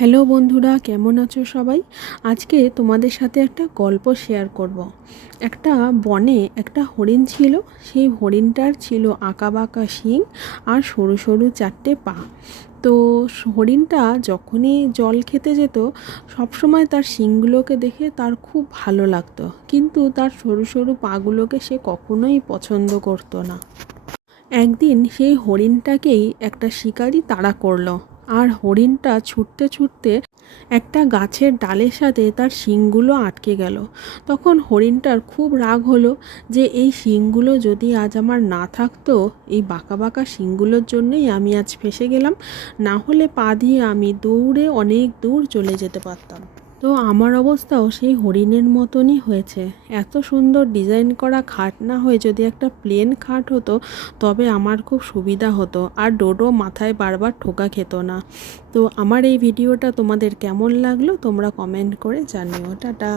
Hello বন্ধুরা, কেমন আছো সবাই? আজকে তোমাদের সাথে একটা গল্প শেয়ার করব। একটা বনে একটা হরিণ ছিল। সেই হরিণটার ছিল আঁকাবাঁকা শিং আর সরু সরু চারটে পা। তো হরিণটা যখনই জল খেতে যেত সবসময় তার শিংগুলোকে দেখে তার খুব ভালো লাগতো, কিন্তু তার সরু সরু পাগুলোকে সে কখনোই পছন্দ করতো না। একদিন সেই হরিণটাকেই একটা শিকারী তাড়া করলো, আর হরিণটা ছুটতে ছুটতে একটা গাছের ডালের সাথে তার শিংগুলো আটকে গেল। তখন হরিণটার খুব রাগ হলো যে এই শিংগুলো যদি আজ আমার না থাকতো, এই বাঁকা বাঁকা শিংগুলোর জন্যই আমি আজ ফেঁসে গেলাম, না হলে পা দিয়ে আমি দৌড়ে অনেক দূর চলে যেতে পারতাম। তো আমার অবস্থাও সেই হরিণের মতনই হয়েছে। এত সুন্দর ডিজাইন করা খাট না হয়ে যদি একটা প্লেন খাট হতো তবে আমার খুব সুবিধা হতো, আর ডোডো মাথায় বারবার ঠোকা খেত না। তো আমার এই ভিডিওটা তোমাদের কেমন লাগলো তোমরা কমেন্ট করে জানিও। টাটা।